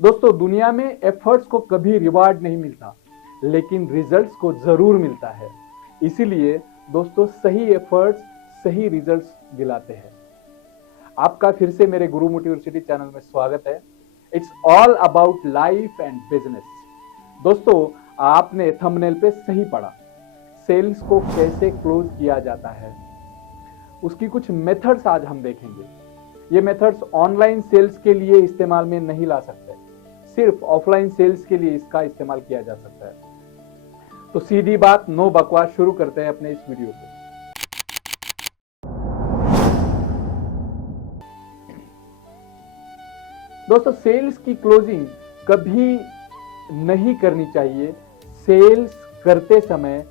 दोस्तों, दुनिया में एफर्ट्स को कभी रिवार्ड नहीं मिलता, लेकिन रिजल्ट्स को जरूर मिलता है। इसीलिए दोस्तों, सही एफर्ट्स सही रिजल्ट्स दिलाते हैं। आपका फिर से मेरे गुरु मोटिवर्सिटी चैनल में स्वागत है। It's all about life and business. दोस्तों, आपने थंबनेल पे सही पढ़ा। सेल्स को कैसे क्लोज किया जाता है, उसकी कुछ मेथड्स आज हम देखेंगे। ये मेथड्स ऑनलाइन सेल्स के लिए इस्तेमाल में नहीं ला सकते, सिर्फ ऑफलाइन सेल्स के लिए इसका इस्तेमाल किया जा सकता है। तो सीधी बात, नो बकवास, शुरू करते हैं अपने इस वीडियो को। दोस्तों, सेल्स की क्लोजिंग कभी नहीं करनी चाहिए। सेल्स करते समय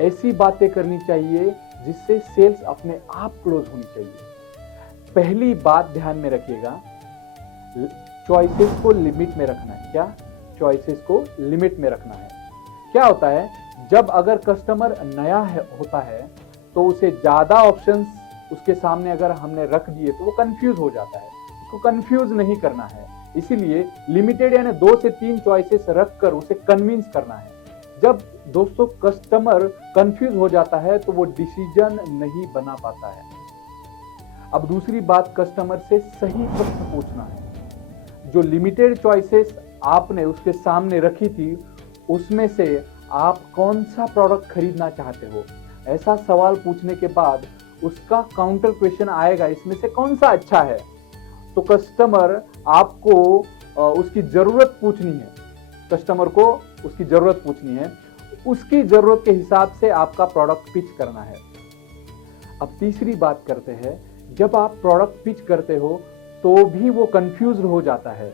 ऐसी बातें करनी चाहिए जिससे सेल्स अपने आप क्लोज होनी चाहिए। पहली बात ध्यान में रखिएगा, चॉइसेस को लिमिट में रखना है। क्या? चॉइसेस को लिमिट में रखना है। क्या होता है, जब अगर कस्टमर नया होता है तो उसे ज्यादा ऑप्शंस उसके सामने अगर हमने रख दिए तो वो कंफ्यूज हो जाता है। उसको कंफ्यूज नहीं करना है, इसीलिए लिमिटेड यानी 2 से 3 चॉइसेस रखकर उसे कन्विंस करना है। जब दोस्तों कस्टमर कंफ्यूज हो जाता है तो वो डिसीजन नहीं बना पाता है। अब दूसरी बात, कस्टमर से सही प्रश्न पूछना है। जो लिमिटेड चॉइसेस आपने उसके सामने रखी थी, उसमें से आप कौन सा प्रोडक्ट खरीदना चाहते हो, ऐसा सवाल पूछने के बाद उसका काउंटर क्वेश्चन आएगा, इसमें से कौन सा अच्छा है। तो कस्टमर आपको उसकी जरूरत पूछनी है। कस्टमर को उसकी जरूरत पूछनी है, उसकी जरूरत के हिसाब से आपका प्रोडक्ट पिच करना है। अब तीसरी बात करते हैं, जब आप प्रोडक्ट पिच करते हो तो भी वो कंफ्यूज हो जाता है।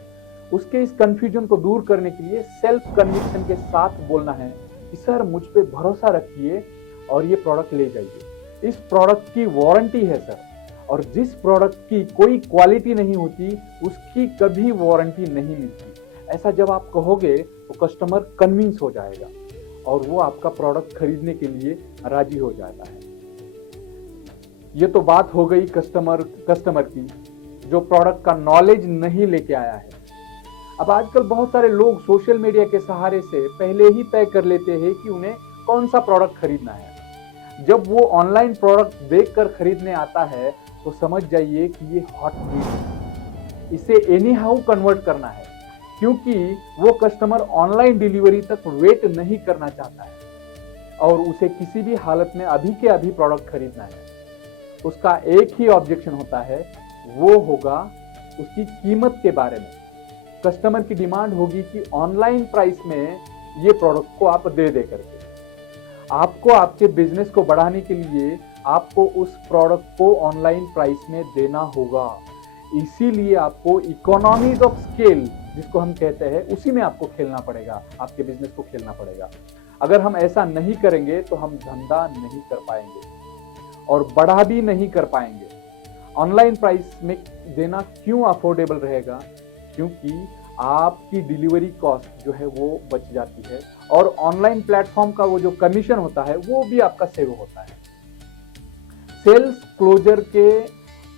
उसके इस कंफ्यूजन को दूर करने के लिए सेल्फ कन्विक्शन के साथ बोलना है कि सर, मुझ पे भरोसा रखिए और ये प्रोडक्ट ले जाइए। इस प्रोडक्ट की वारंटी है सर, और जिस प्रोडक्ट की कोई क्वालिटी नहीं होती उसकी कभी वारंटी नहीं मिलती। ऐसा जब आप कहोगे तो कस्टमर कन्विंस हो जाएगा और वो आपका प्रोडक्ट खरीदने के लिए राजी हो जाता है। ये तो बात हो गई कस्टमर की, जो प्रोडक्ट का नॉलेज नहीं लेके आया है। अब आजकल बहुत सारे लोग सोशल मीडिया के सहारे से पहले ही तय कर लेते हैं कि उन्हें कौन सा प्रोडक्ट खरीदना है। जब वो ऑनलाइन प्रोडक्ट देखकर खरीदने आता है तो समझ जाइए कि ये हॉट नीड है, इसे एनी हाउ कन्वर्ट करना है, क्योंकि वो कस्टमर ऑनलाइन डिलीवरी तक वेट नहीं करना चाहता है और उसे किसी भी हालत में अभी के अभी प्रोडक्ट खरीदना है। उसका एक ही ऑब्जेक्शन होता है, वो होगा उसकी कीमत के बारे में। कस्टमर की डिमांड होगी कि ऑनलाइन प्राइस में ये प्रोडक्ट को आप दे करके। आपको आपके बिजनेस को बढ़ाने के लिए आपको उस प्रोडक्ट को ऑनलाइन प्राइस में देना होगा। इसीलिए आपको इकोनॉमीज ऑफ स्केल, जिसको हम कहते हैं, उसी में आपको खेलना पड़ेगा, आपके बिजनेस को खेलना पड़ेगा। अगर हम ऐसा नहीं करेंगे तो हम धंधा नहीं कर पाएंगे और बढ़ा भी नहीं कर पाएंगे। ऑनलाइन प्राइस में देना क्यों अफोर्डेबल रहेगा? क्योंकि आपकी डिलीवरी कॉस्ट जो है वो बच जाती है और ऑनलाइन प्लेटफॉर्म का वो जो कमीशन होता है वो भी आपका सेव होता है। सेल्स क्लोजर के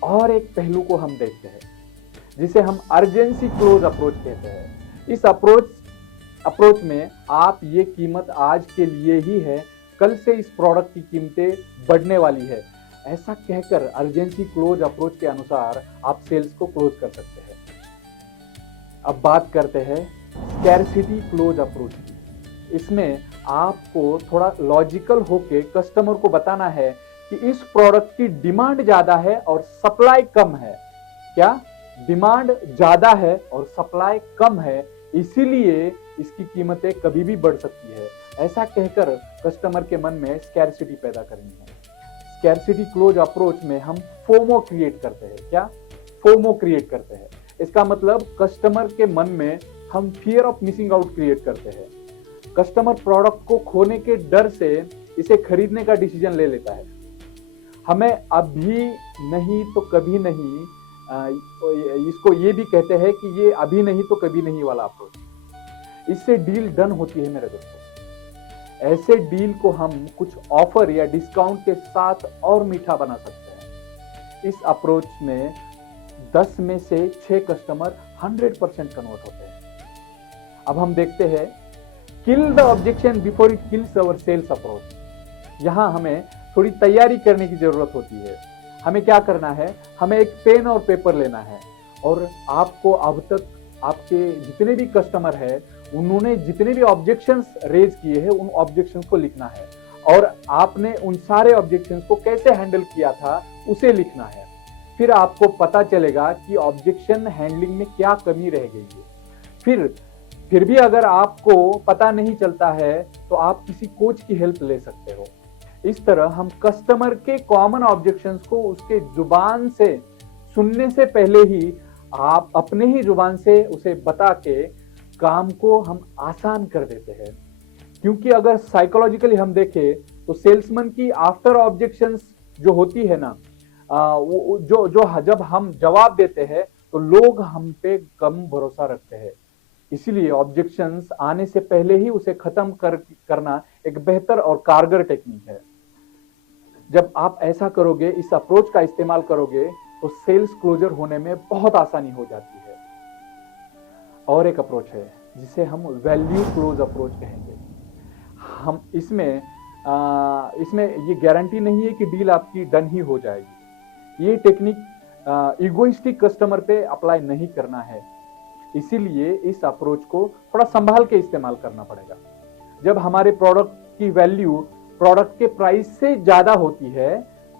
और एक पहलू को हम देखते हैं, जिसे हम अर्जेंसी क्लोज अप्रोच कहते हैं। इस अप्रोच में आप ये कीमत आज के लिए ही है, कल से इस प्रोडक्ट की कीमतें बढ़ने वाली है, ऐसा कहकर अर्जेंसी क्लोज अप्रोच के अनुसार आप सेल्स को क्लोज कर सकते हैं। अब बात करते हैं स्कैरसिटी क्लोज अप्रोच की। इसमें आपको थोड़ा लॉजिकल होके कस्टमर को बताना है कि इस प्रोडक्ट की डिमांड ज्यादा है और सप्लाई कम है। क्या? डिमांड ज्यादा है और सप्लाई कम है, इसीलिए इसकी कीमतें कभी भी बढ़ सकती है। ऐसा कहकर कस्टमर के मन में स्कैरसिटी पैदा करनी है। स्कैरसिटी क्लोज अप्रोच में हम फोमो क्रिएट करते हैं। क्या? फोमो क्रिएट करते हैं। इसका मतलब कस्टमर के मन में हम fear of missing out create करते हैं। कस्टमर प्रोडक्ट को खोने के डर से इसे खरीदने का डिसीजन ले लेता है। हमें अभी नहीं तो कभी नहीं, इसको ये भी कहते हैं कि ये अभी नहीं तो कभी नहीं वाला अप्रोच। इससे डील डन होती है मेरे दोस्तों। ऐसे डील को हम कुछ ऑफर या डिस्काउंट के साथ और मीठा बना सकते हैं। इस अप्रोच में 10 में से 6 कस्टमर 100% कन्वर्ट होते हैं। अब हम देखते हैं kill the objection before it kills our sales approach. यहाँ हमें थोड़ी तैयारी करने की जरूरत होती है। हमें क्या करना है, हमें एक पेन और पेपर लेना है और आपको अब तक आपके जितने भी कस्टमर है उन्होंने जितने भी ऑब्जेक्शंस रेज किए हैं उन ऑब्जेक्शंस को लिखना है और आपने उन सारे ऑब्जेक्शंस को कैसे हैंडल किया था उसे लिखना है। फिर आपको पता चलेगा कि ऑब्जेक्शन हैंडलिंग में क्या कमी रह गई है। फिर भी अगर आपको पता नहीं चलता है तो आप किसी कोच की हेल्प ले सकते हो। इस तरह हम कस्टमर के कॉमन ऑब्जेक्शंस को उसके जुबान से सुनने से पहले ही आप अपने ही जुबान से उसे बता के काम को हम आसान कर देते हैं। क्योंकि अगर साइकोलॉजिकली हम देखें तो सेल्समैन की आफ्टर ऑब्जेक्शंस जो होती है ना, जब हम जवाब देते हैं तो लोग हम पे कम भरोसा रखते हैं। इसीलिए ऑब्जेक्शंस आने से पहले ही उसे खत्म करना एक बेहतर और कारगर टेक्निक है। जब आप ऐसा करोगे, इस अप्रोच का इस्तेमाल करोगे तो सेल्स क्लोजर होने में बहुत आसानी हो जाती है। और एक अप्रोच है जिसे हम वैल्यू क्लोज अप्रोच कहेंगे। हम इसमें ये गारंटी नहीं है कि डील आपकी डन ही हो जाएगी। ये टेक्निक इगोइस्टिक कस्टमर पे अप्लाई नहीं करना है, इसीलिए इस अप्रोच को थोड़ा संभाल के इस्तेमाल करना पड़ेगा। जब हमारे प्रोडक्ट की वैल्यू प्रोडक्ट के प्राइस से ज्यादा होती है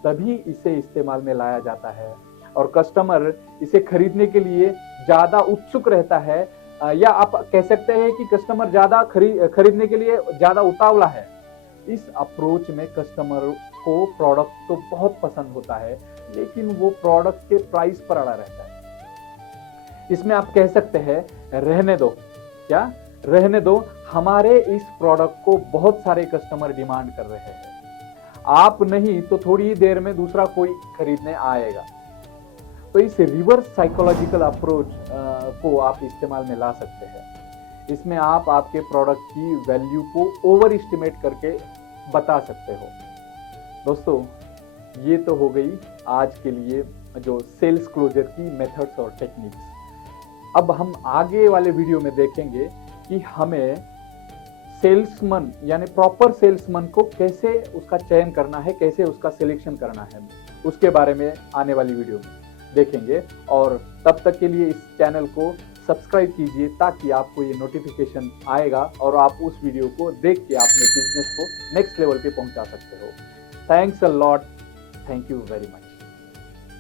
तभी इसे इस्तेमाल में लाया जाता है और कस्टमर इसे खरीदने के लिए ज्यादा उत्सुक रहता है, या आप कह सकते हैं कि कस्टमर ज्यादा खरीदने के लिए ज्यादा उतावला है। इस अप्रोच में कस्टमर को प्रोडक्ट तो बहुत पसंद होता है लेकिन वो प्रोडक्ट के प्राइस पर अड़ा रहता है। इसमें आप कह सकते हैं रहने दो, क्या रहने दो, हमारे इस प्रोडक्ट को बहुत सारे कस्टमर डिमांड कर रहे हैं, आप नहीं तो थोड़ी ही देर में दूसरा कोई खरीदने आएगा। तो इस रिवर्स साइकोलॉजिकल अप्रोच को आप इस्तेमाल में ला सकते हैं। इसमें आप आपके प्रोडक्ट की वैल्यू को ओवर एस्टिमेट करके बता सकते हो। दोस्तों, ये तो हो गई आज के लिए जो सेल्स क्लोजर की मेथड्स और टेक्निक्स। अब हम आगे वाले वीडियो में देखेंगे कि हमें सेल्समैन यानी प्रॉपर सेल्समैन को कैसे उसका चयन करना है, कैसे उसका सिलेक्शन करना है, उसके बारे में आने वाली वीडियो में देखेंगे। और तब तक के लिए इस चैनल को सब्सक्राइब कीजिए ताकि आपको ये नोटिफिकेशन आएगा और आप उस वीडियो को देख के अपने बिजनेस को नेक्स्ट लेवल पे पहुंचा सकते हो। Thanks a lot, thank you very much.